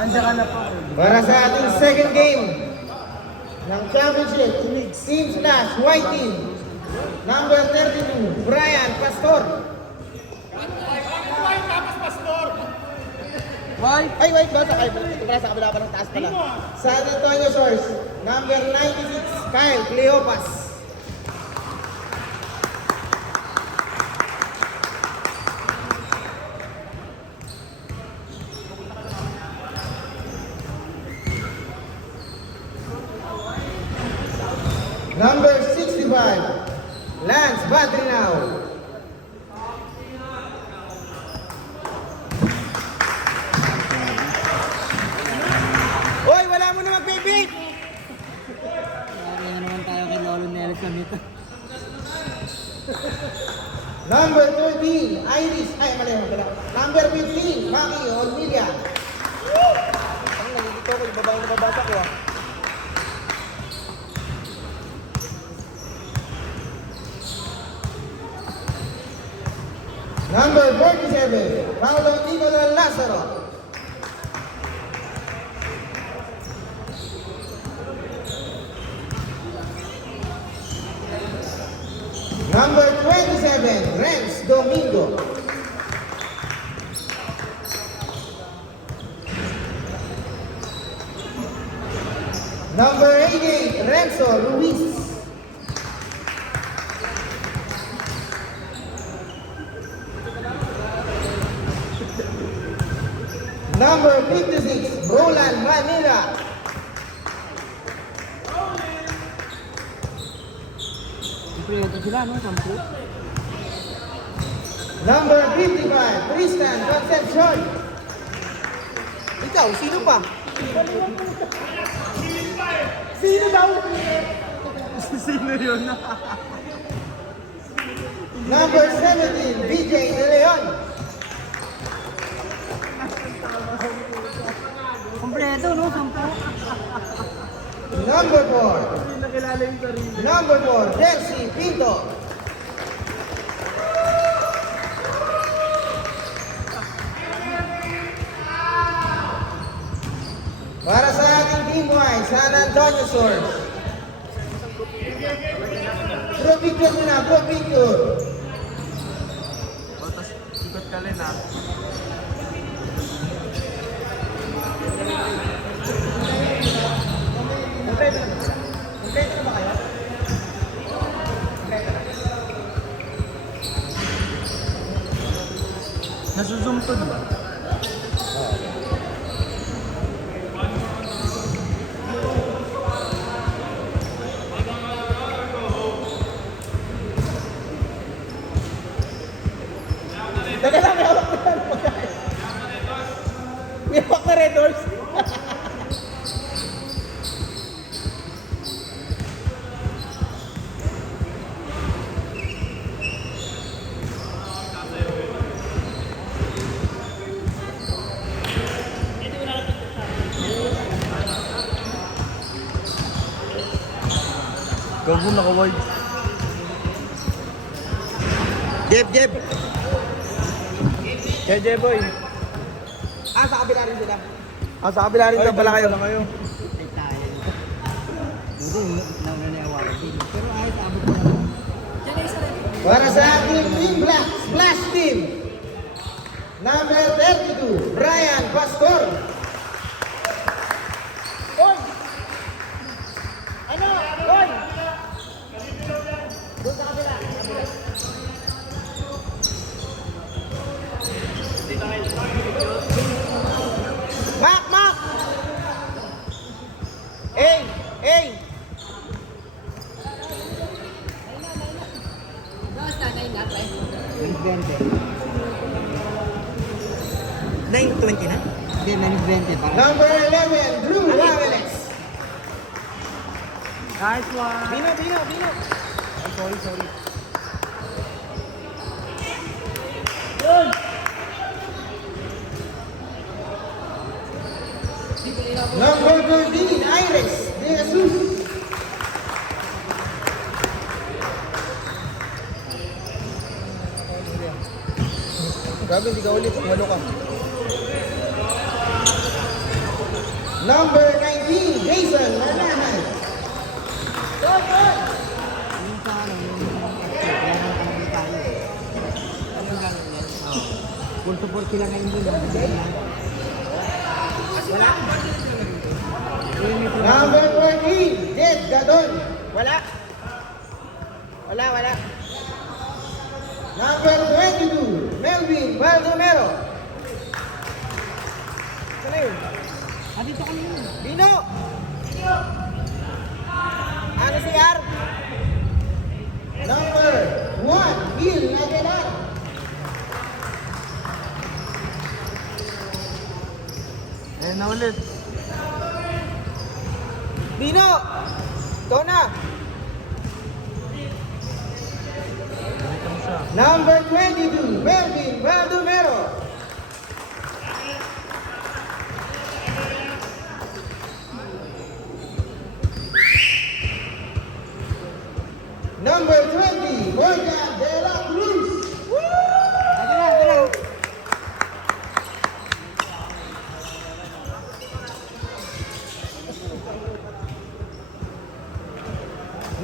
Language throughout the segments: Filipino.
Andiyan ka na po. Para sa ating second game ng championship, Team Slash White Team, number 32, Brian Pastor. White. Ay, wait, ba? Sa kabila pa ng taas pala. San Antonio Source, number 96, Kyle Cleopas. Number 65, Lance Badrinao. Hoy, wala mo na mag-vape! Kaya naman tayo kay Lolo Nel Camita. Number 13, Iris. Ay, mali. Number 15, Maki Olvilla. Ang nalilito ko, yung babae na babasa ko ah. Number 47, Paolo Nicola Lazaro. Number 27, Renz Domingo. Number 88, Renzo Luis. Number 56, Roland Manila. Siyempre, ito sila, no? 10. Number 55, Tristan Concepcion. Ikaw, sino pa? Sino daw? Sino yun? Number 17, BJ De Leon. Kompleto, no? 10. Number 4, Hindi nakilala yung sarili. Number 4, Jesse Pinto. Para sa ating team wise, San Antonio Source. Pro picture muna, pro picture. O, tapos ikot ka rin, ha? Kompleto na ba kayo? Nasuzoom to, di ba? Teka lang, may hawak na yan. May hawak na Red Horse. Gago na kaway. Jeb. Kaya boy. Ah, sa kabila rin sila. Ah, sa kabila rin daw pala kayo. Para sa ating Team Black Splash Team, number 32, Brian Pastor. Oy! Ano? Oy! Doon sa kabila. Mak! Hey! Basta ngayon nga, pre. 9:20 na? Hindi, -20 para. Number 11, Drew Raveles. Nice one. Bino. Ay, sorry. Number 13, Iris De Jesus. Grabe, hindi ka ulit. Walo ka. Number 19, Jason Manahan. Yung sa ano, yung kaya naman kami tayo. Ano gano'n yan? Oo. Full support sila ngayon doon. Wala? Number 14, Jed Gadon. Wala? Wala. Number 22, Melvin Baldomero. Saan yun? Dito kami yun. Dino! Ano si R? Number 1, Bill Aguilar. Ayun na ulit. Dino! Ikaw na! Number 22, Melvin Baldomero. Number 20, Morgan De La Cruz. Ito na.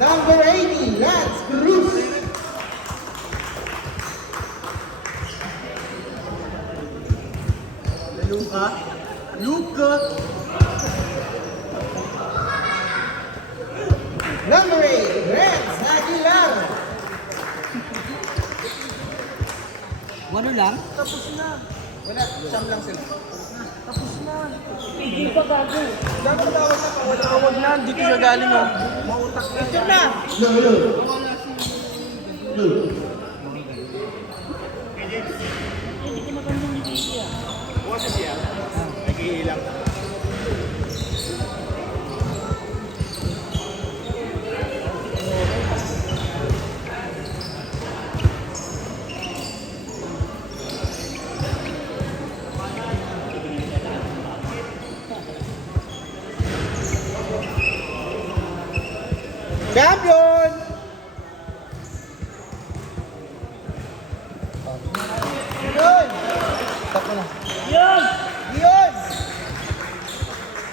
Number 80, Lance Cruz. Luka. Number 8, Renz Aguilar. Walo lang? Wala, siyam lang sila. Tawag na, dito siya galing oh. Picture na! Champion!